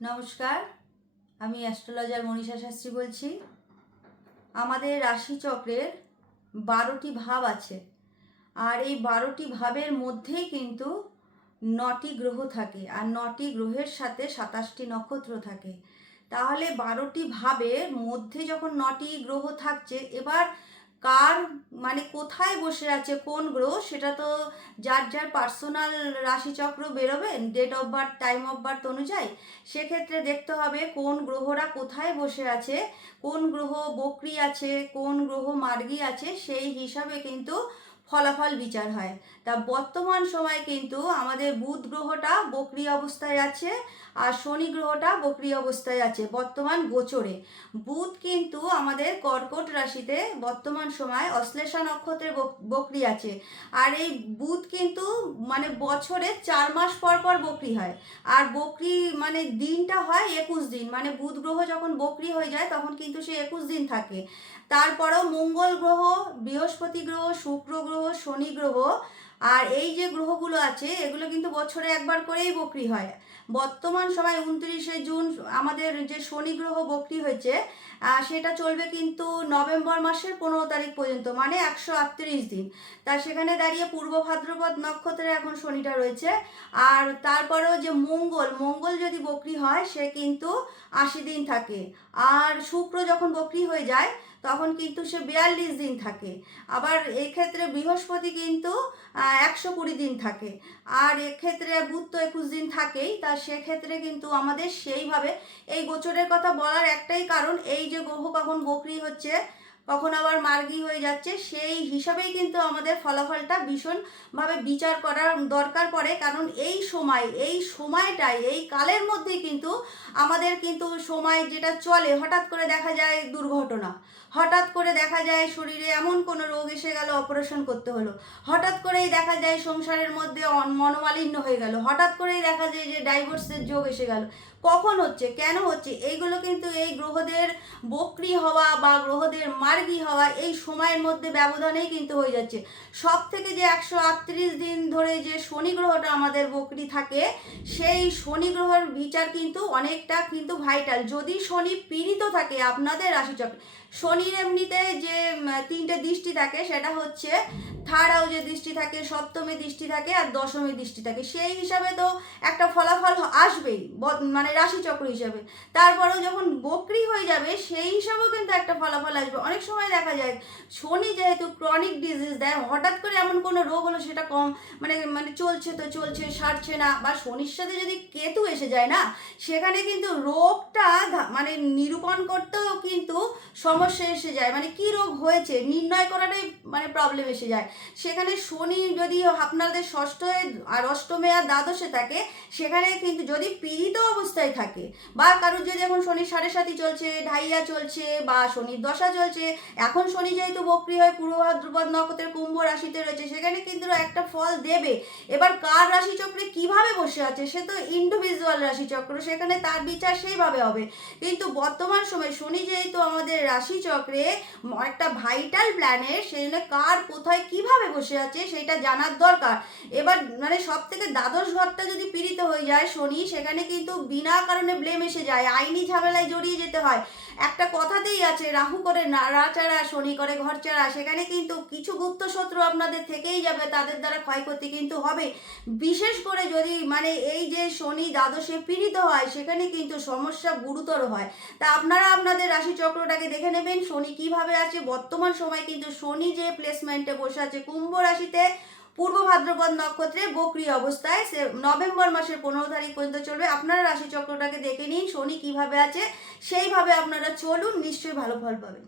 নমস্কার, আমি অ্যাস্ট্রোলজার মনীষা শাস্ত্রী বলছি। আমাদের রাশিচক্রের 12টি ভাব আছে, আর এই 12টি ভাবের মধ্যেই কিন্তু 9টি গ্রহ থাকে, আর 9টি গ্রহের সাথে 27টি নক্ষত্র থাকে। তাহলে 12টি ভাবের মধ্যে যখন 9টি গ্রহ থাকছে, এবার কার মানে কোথায় বসে আছে কোন গ্রহ, সেটা তো যার যার পার্সোনাল রাশিচক্র বেরোবে date of birth, time of birth অনুযায়ী। সেক্ষেত্রে দেখতে হবে কোন গ্রহরা কোথায় বসে আছে, কোন গ্রহ বক্রী আছে, কোন গ্রহ মার্গী আছে, সেই হিসাবে কিন্তু ফলাফল বিচার হয়। তা বর্তমান সময় কিন্তু আমাদের বুধ গ্রহটা বক্রী অবস্থায় আছে, আর শনি গ্রহটা বক্রী অবস্থায় আছে বর্তমান গোচরে। বুধ কিন্তু আমাদের কর্কট রাশিতে বর্তমান সময় অশ্লেষা নক্ষত্রের বক্রী আছে। আর এই বুধ কিন্তু মানে বছরে 4 মাস পর পর বক্রী হয়, আর বক্রী মানে দিনটা হয় 21 দিন। মানে বুধ গ্রহ যখন বক্রী হয়ে যায় তখন কিন্তু সে 21 দিন থাকে। তারপরেও মঙ্গল গ্রহ, বৃহস্পতি গ্রহ, শুক্র গ্রহ, শনি গ্রহ, আর এই যে গ্রহগুলো আছে এগুলো কিন্তু বছরে একবার করেই বক্রী হয়। বর্তমান সময় 29শে জুন আমাদের যে শনি গ্রহ বক্রী হয়েছে, সেটা চলবে কিন্তু নভেম্বর মাসের 15 তারিখ পর্যন্ত, মানে 138 দিন। তা সেখানে দাঁড়িয়ে পূর্ব ভাদ্রপদ নক্ষত্রে এখন শনিটা রয়েছে। আর তারপরেও যে মঙ্গল যদি বক্রী হয় সে কিন্তু 80 দিন থাকে। আর শুক্র যখন বক্রী হয়ে যায় তখন কিন্তু সে 42 দিন থাকে। আবার এক্ষেত্রে বৃহস্পতি কিন্তু 120 দিন থাকে। আর এক্ষেত্রে বুধ তো 21 দিন থাকেই। তা সেক্ষেত্রে কিন্তু আমাদের সেইভাবে এই গোচরের কথা বলার একটাই কারণ, এই যে গ্রহ কখন বক্রী হচ্ছে কখন আবার মার্গী হয়ে যাচ্ছে, সেই হিসাবেই কিন্তু আমাদের ফলাফলটা ভীষণভাবে বিচার করার দরকার পড়ে। কারণ এই সময়টাই এই কালের মধ্যেই কিন্তু আমাদের কিন্তু সময় যেটা চলে, হঠাৎ করে দেখা যায় দুর্ঘটনা, হঠাৎ করে দেখা যায় শরীরে এমন কোনো রোগ এসে গেল, অপারেশন করতে হলো, হঠাৎ করেই দেখা যায় সংসারের মধ্যে মনোমালিন্য হয়ে গেল, হঠাৎ করেই দেখা যায় যে ডাইভোর্সের যোগ এসে গেল। কখন হচ্ছে, কেন হচ্ছে, এইগুলো কিন্তু এই গ্রহদের বক্রী হওয়া বা গ্রহদের মার্গী হওয়া এই সময়ের মধ্যে ব্যবধানেই কিন্তু হয়ে যাচ্ছে। সব থেকে যে 138 দিন ধরে যে শনি গ্রহটা আমাদের বক্রী থাকে, সেই শনি গ্রহের বিচার কিন্তু অনেকটা কিন্তু ভাইটাল। যদি শনি পীড়িত থাকে আপনাদের রাশিচক্রে, শনির এমনিতে যে 3টে দৃষ্টি থাকে, সেটা হচ্ছে থার্ড হাউসে দৃষ্টি থাকে, সপ্তমে দৃষ্টি থাকে, আর দশমে দৃষ্টি থাকে। সেই হিসাবে তো একটা ফলাফল আসবেই মানে রাশিচক্র হিসাবে। তারপরেও যখন বক্রী হয়ে যাবে সেই হিসাবেও কিন্তু একটা ফলাফল আসবে। অনেক সময় দেখা যায় শনি যেহেতু ক্রনিক ডিজিজ দেয়, হঠাৎ করে এমন কোনো রোগ হলো সেটা কম মানে মানে চলছে তো চলছে, সারছে না, বা শনির সাথে যদি কেতু এসে যায় না, সেখানে কিন্তু রোগটা মানে নিরূপণ করতেও কিন্তু সমস্যা এসে যায়। মানে কি রোগ হয়েছে নির্ণয় করাটাই মানে প্রবলেম এসে যায়। সেখানে শনি যদি আপনাদের ষষ্ঠে আর অষ্টমে আর দ্বাদশে থাকে, সেখানে কিন্তু যদি পীড়িত অবস্থায় থাকে, বা কারোর যদি এখন শনি 7.5 চলছে, ঢাইয়া চলছে, বা শনির দশা চলছে, এখন শনি যেহেতু বক্রী হয় পূর্ব ভাদ্রপদ নক্ষত্রের কুম্ভ রাশিতে রয়েছে, সেখানে কিন্তু একটা ফল দেবে। এবার কার রাশিচক্রে কিভাবে বসে আছে সে তো ইন্ডিভিজুয়াল রাশিচক্র, সেখানে তার বিচার সেইভাবে হবে। কিন্তু বর্তমান সময় শনি যেহেতু আমাদের রাশিচক্রে একটা ভাইটাল প্ল্যানেট, সেই জন্য কার কোথায় কিভাবে বসে আছে সেটা জানার দরকার। এবার মানে সব থেকে দ্বাদশ ঘরটা যদি পীড়িত হয়ে যায় শনি, সেখানে কিন্তু বিনা কারণে ব্লেম এসে যায়, আইনি ঝামেলায় জড়িয়ে যেতে হয়। একটা কথাতেই আছে, রাহু করে নাড়াচাড়া, শনি করে ঘরচাড়া। সেখানে কিন্তু কিছু গুপ্ত শত্রু আপনাদের থেকেই যাবে, তাদের দ্বারা ক্ষয়ক্ষতি কিন্তু হবে। বিশেষ করে যদি মানে এই যে শনি দ্বাদশে পীড়িত হয়, সেখানে কিন্তু সমস্যা গুরুতর হয়। তা আপনারা আপনাদের রাশিচক্রটাকে দেখে নেবেন শনি কিভাবে আছে। বর্তমান সময় কিন্তু শনি যে প্লেসমেন্টে বসে আছে কুম্ভ রাশিতে, পূর্ব ভাদ্রপদ নক্ষত্রে বক্রী অবস্থায়, সে নভেম্বর মাসের 15 তারিখ পর্যন্ত চলবে। আপনারা রাশিচক্রটাকে দেখে নিন শনি কিভাবে আছে, সেইভাবে আপনারা চলুন, নিশ্চয়ই ভালো ফল পাবেন।